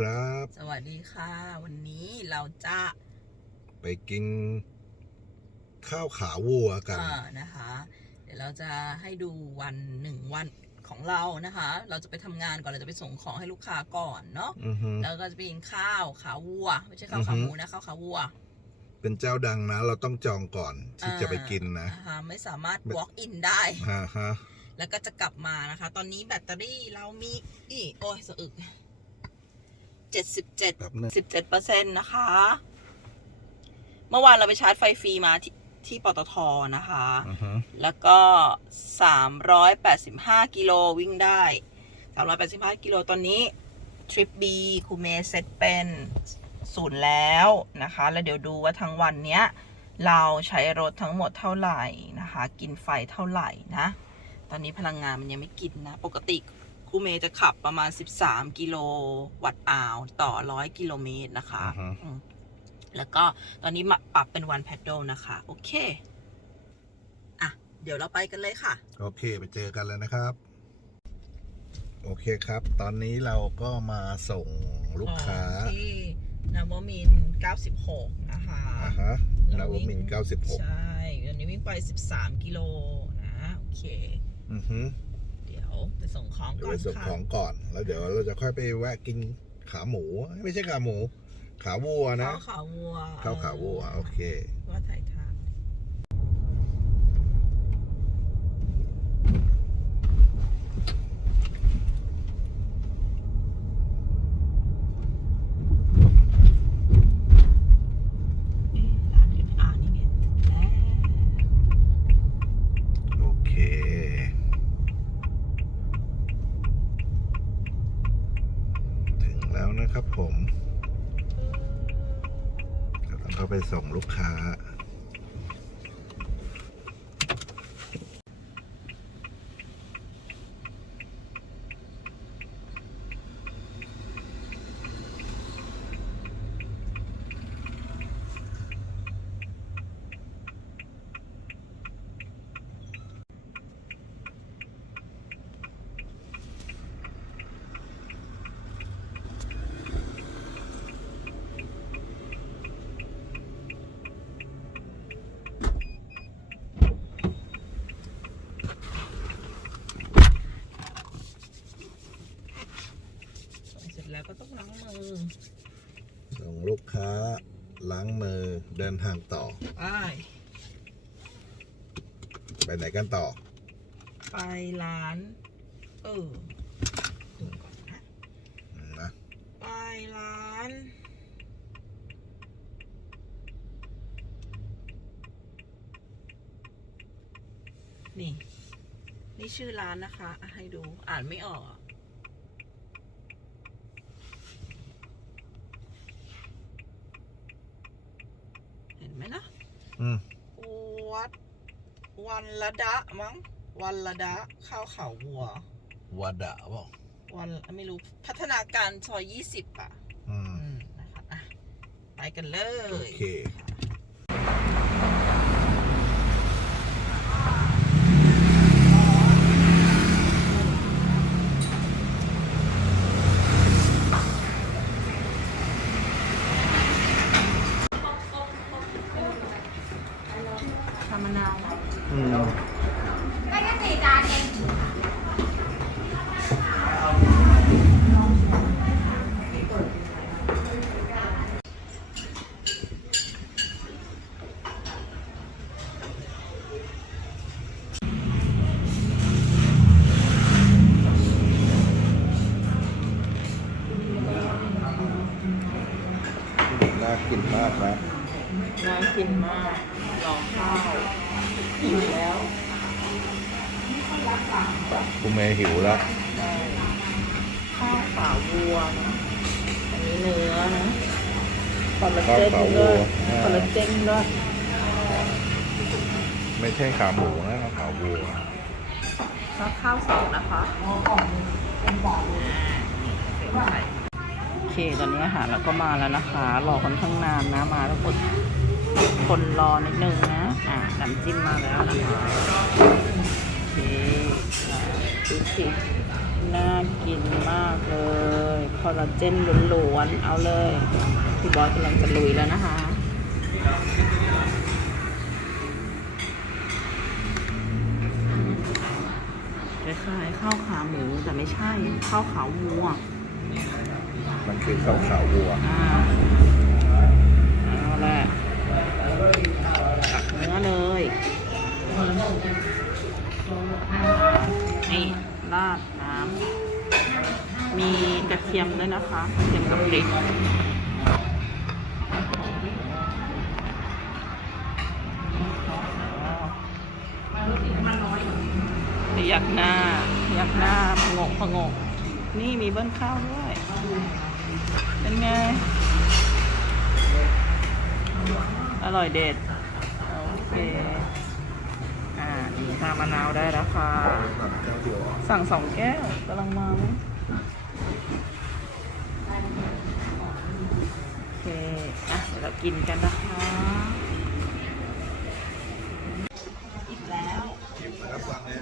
ครับ สวัสดีค่ะ วันนี้เราจะไปกินข้าวขาวัวกันเอ่อนะคะ เดี๋ยวเราจะให้ดูวันหนึ่งวันของเรานะคะ เราจะไปทำงานก่อนเราจะไปส่งของให้ลูกค้าก่อนเนาะอือฮึแล้วก็จะไปกินข้าวขาวัว ไม่ใช่ข้าวขาอือฮึหมูนะข้าวขาวัว เป็นเจ้าดังนะ เราต้องจองก่อนที่จะไปกินนะอ่าไม่สามารถ walk in ได้ฮะฮะแล้วก็จะกลับมานะคะ ตอนนี้แบตเตอรี่เรามีอีโอ้ยสะอึก เจ็ดสิบเจ็ดแบบนึงสิบเจ็ดเปอร์เซ็นต์นะคะ เมื่อวานเราไปชาร์จไฟฟรีมาที่ที่ปตทนะคะ อือฮึแล้วก็ 385 กิโลวิ่งได้ 385 กิโลตอนนี้ ทริป B คูเมเซตเป็นศูนย์แล้วนะคะ แล้วเดี๋ยวดูว่าทั้งวันเนี้ย เราใช้รถทั้งหมดเท่าไหร่นะคะ กินไฟเท่าไหร่นะ ตอนนี้พลังงานมันยังไม่กินนะ ปกติ ครูเมย์จะขับประมาณ 13 กิโลวัตต์อาวต่อ 100 กิโลเมตรนะคะอือฮึอืมแล้วก็ตอนนี้มาปรับเป็นวันแพดโดนะคะ โอเค อะ เดี๋ยวเราไปกันเลยค่ะ โอเคไปเจอกันเลยนะครับ โอเคครับ ตอนนี้เราก็มาส่งลูกค้าที่นาวมินทร์96 นะคะ อ่าฮะนาวมินทร์ใช่ ตอนนี้วิ่งไป 13 กิโลนะ โอเค96อือฮึเดี๋ ยวไปส่งของเดี๋ยวก่อไปนส่งค่ะของก่อน แล้วเดี๋ยวเราจะค่อยไปแวะกินขาหมู ไม่ใช่ขาหมู ขาวัวนะข้าวขาวัวข้าวขาวัวโอเค ว่าถ่ายทางเอ๊ะร้านอยู่ที่อ่านี่ไงแล้ว โอเค ถึงแล้วนะครับผม เราต้องเข้าไปส่งลูกค้า ส่งเสร็จแล้วก็ต้องล้างมือ ส่งลูกค้าล้าง มือเดินทางต่อ ไป ไปไหนกันต่อ ไปร้าน เออดูก่อนนะนะ ไปร้าน นี่ นี่ชื่อร้านนะคะอะให้ดู อ่านไม่ออกอะ นไหมนะอืมวัดวันละดะมั้งวันละดะข้าวเขาวัววาดะเปล่าวันไม่รู้พัฒนาการซอยยี่สิบอะ อืมอืมนะครับอะไปกันเลโอยเค ทำมานานแล้ว อืมก็แค่สี่จานเองน่ากินมากนะน่ากินมาก มย์หิวแล้วได้ข้าวขาวัวนะอันนี้เนื้อนะคอลลาเจนด้วยคอลลาเจนด้วยไม่ใช่ขาหมูนะขาวัวแล้วข้าวสองนะคะโอเคตอนนี้อาหารเราก็มาแล้วนะคะ รอค่อนข้างนานนะมาทั้งหมดคนรอนิดนึงนะ อ่าน้ำจิ้มมาแล้วนะคะโอเคอ่า ดูสิน่ากินมากเลยคอลลาเจนล้วนๆเอาเลยพี่บอสกำลังจะลุยแล้วนะคะคล้ายๆข้าวขาหมูแต่ไม่ใช่ข้าวขาวัวมันคือข้าวขาววัวอ่าเอาละตักเนื้อเลย นี่ราดน้ำมีกระเทียมด้วยนะคะกระเทียมกับพริกยักหน้ายักหน้าพงกพงก นี่มีเบิ้ลข้าวด้วย เป็นไง อร่อยเด็ด โอเค นี่ชามะนาวได้แล้วค่ะ สั่งสองแก้วกำลังมามั้งโอเค อะ เดี๋ยวเรากินกันนะคะอีกแล้วครับฟังเนี่ย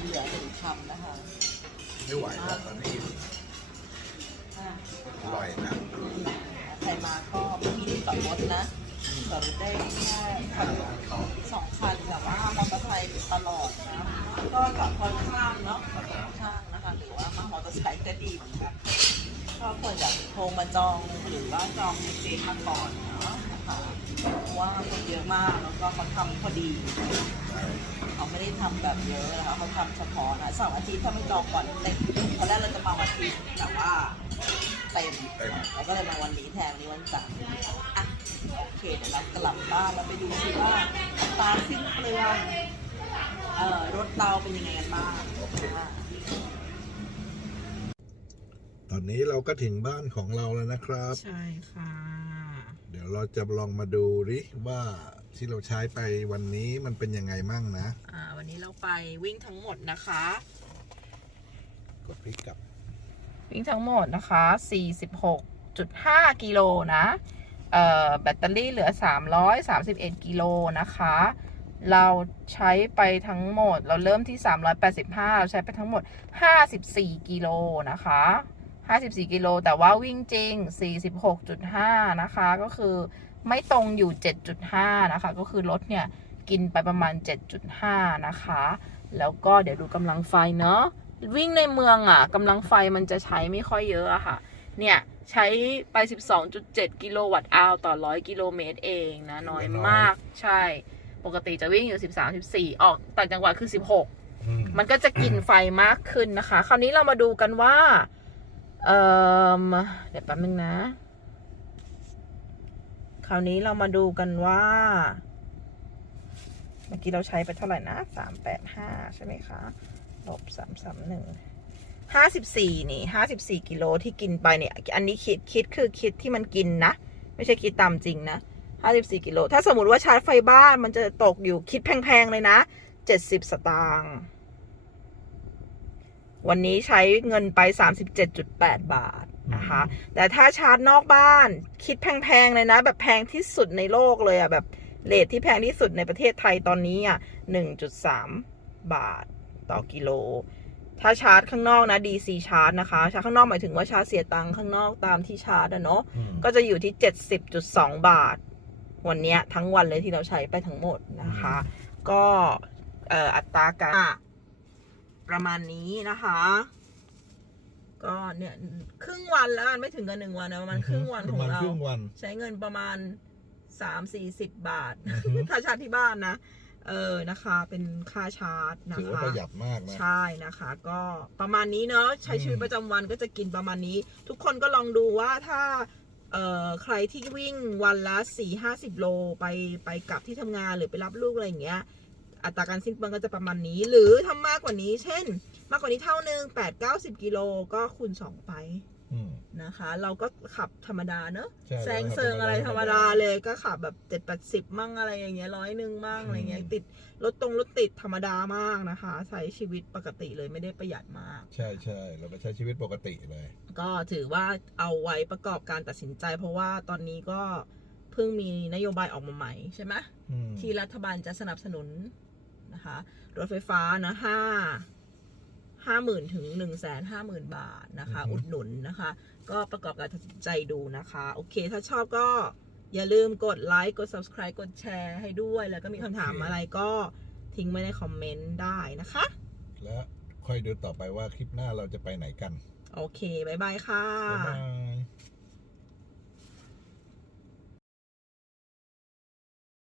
เหลือหนึ่งคำนะคะ ไม่ไหวแล้วตอนนี้ ตลอดนะก็จอดคนข้างเนาะคนข้างนะคะหรือว่ามามอเตอร์ไซค์จะดีเหมือนกันก็ควรจะโทรมาจองหรือว่าจองในเฟซมาก่อนเนาะเพราะว่าคนเยอะมากแล้วก็เขาทำพอดีเขาไม่ได้ทำแบบเยอะนะคะเขาทำเฉพาะนะเสาร์อาทิตย์ถ้าไม่จองก่อนเต็มตอนแรกเราจะมาวันอาทิตย์แต่ว่าเต็มเราก็เลยมาวันนี้แทนวันนี้วันจันทร์อะโอเคเดี๋ยวเรากลับบ้านแล้วไปดูซิว่าตาสิ้นเปลือง อ่อรถเราเป็นยังไงกันบ้างอะตอนนี้เราก็ถึงบ้านของเราแล้วนะครับ ใช่ค่ะ เดี๋ยวเราจะลองมาดูดิว่าที่เราใช้ไปวันนี้มันเป็นยังไงมั่งนะอ่า วันนี้เราไปวิ่งทั้งหมดนะคะ กดพลิกกลับ วิ่งทั้งหมดนะคะ 46.5 กิโลนะ เอ่อ แบตเตอรี่เหลือ 331 กิโลนะคะ เราใช้ไปทั้งหมด เราเริ่มที่ 385 เราใช้ไปทั้งหมด 54 กิโลนะคะ 54 กิโล แต่ว่าวิ่งจริง 46.5 นะคะ ก็คือไม่ตรงอยู่ 7.5 นะคะ ก็คือรถเนี่ยกินไปประมาณ 7.5 นะคะ แล้วก็เดี๋ยวดูกำลังไฟเนาะ วิ่งในเมืองอะ่ะกำลังไฟมันจะใช้ไม่ค่อยเยอะอะค่ะ เนี่ยใช้ไป 12.7 กิโลวัตต์อาวต่อ 100 กิโลเมตรเองนะ น้อยมาก ใช่ ปกติจะวิ่งอยู่13 14ออกต่างจังหวัดคือ16อืมมันก็จะกินไฟมากขึ้นนะคะ คราวนี้เรามาดูกันว่าเอ่อเดี๋ยวแป๊บนึงนะ คราวนี้เรามาดูกันว่า เมื่อกี้เราใช้ไปเท่าไหร่นะสามแปดห้าใช่ไหมคะ ลบสามสามหนึ่งห้าสิบสี่นี่ห้าสิบสี่กิโลที่กินไปเนี่ย อันนี้คิดคิดคือคิดที่มันกินนะ ไม่ใช่คิดตามจริงนะ ห้าสิบสี่กิโล ถ้าสมมติว่าชาร์จไฟบ้านมันจะตกอยู่คิดแพง ๆ เลยนะเจ็ดสิบสตางค์วันนี้ใช้เงินไป 37.8 บาทนะคะ แต่ถ้าชาร์จนอกบ้านคิดแพง ๆ เลยนะ แบบแพงที่สุดในโลกเลยอะแบบเลทที่แพงที่สุดในประเทศไทยตอนนี้อะ1.3 บาทต่อกิโล ถ้าชาร์จข้างนอกนะ DC ชาร์จนะคะ ชาร์จข้างนอกหมายถึงว่าชาร์จเสียตังค์ข้างนอกตามที่ชาร์จอะเนาะอืมก็จะอยู่ที่ 70.2 บาท วันเนี้ยทั้งวันเลยที่เราใช้ไปทั้งหมดนะคะ ก็เอ่ออัตราการประมาณนี้นะคะ ก็เนี่ยครึ่งวันแล้วกันไม่ถึงกับหนึ่งวันนะประมาณครึ่งวันของประมาณเราครึ่งวันใช้เงินประมาณสามสี่สิบบาทอือฮึถ้าชาร์จที่บ้านนะเออนะคะ เป็นค่าชาร์จนะถือว่าคะประหยัดมากนะใช่นะคะ ก็ประมาณนี้เนาะใช้ชีวิตอืมประจำวันก็จะกินประมาณนี้ ทุกคนก็ลองดูว่าถ้า เอ่อใครที่วิ่งวันละสี่ห้าสิบโลไปไปกลับที่ทำงานหรือไปรับลูกอะไรอย่างเงี้ย อัตราการสิ้นเปลืองก็จะประมาณนี้ หรือทำมากกว่านี้ เช่น มากกว่านี้เท่านึงแปดเก้าสิบกิโลก็คูณสองไป นะคะ เราก็ขับธรรมดาเนอะใช่แซงเซิงอะไรธรรมดาเลยก็ขับแบบเจ็ดแปดสิบมั่งอะไรอย่างเงี้ยร้อยหนึ่งมั่งอะไรเงี้ยอืมติดรถตรงรถติดธรรมดามากนะคะ ใช้ชีวิตปกติเลยไม่ได้ประหยัดมาก ใช่ใช่เราก็ใช้ชีวิตปกติเลย ก็ถือว่าเอาไว้ประกอบการตัดสินใจ เพราะว่าตอนนี้ก็เพิ่งมีนโยบายออกมาใหม่ใช่ไหมอืมที่รัฐบาลจะสนับสนุนนะคะ รถไฟฟ้านะห้าห้าหมื่นถึงหนึ่งแสนห้าหมื่นบาทนะคะอือฮึอุดหนุนนะคะ ก็ประกอบการตัดสินใจดูนะคะ โอเค ถ้าชอบก็อย่าลืมกดไลค์กด subscribe กดแชร์ให้ด้วย แล้วก็มีคำถามอะไรก็ทิ้งไว้ในคอมเมนต์ได้นะคะ แล้วค่อยดูต่อไปว่าคลิปหน้าเราจะไปไหนกัน โอเค บ๊ายบายค่ะ บ๊ายบาย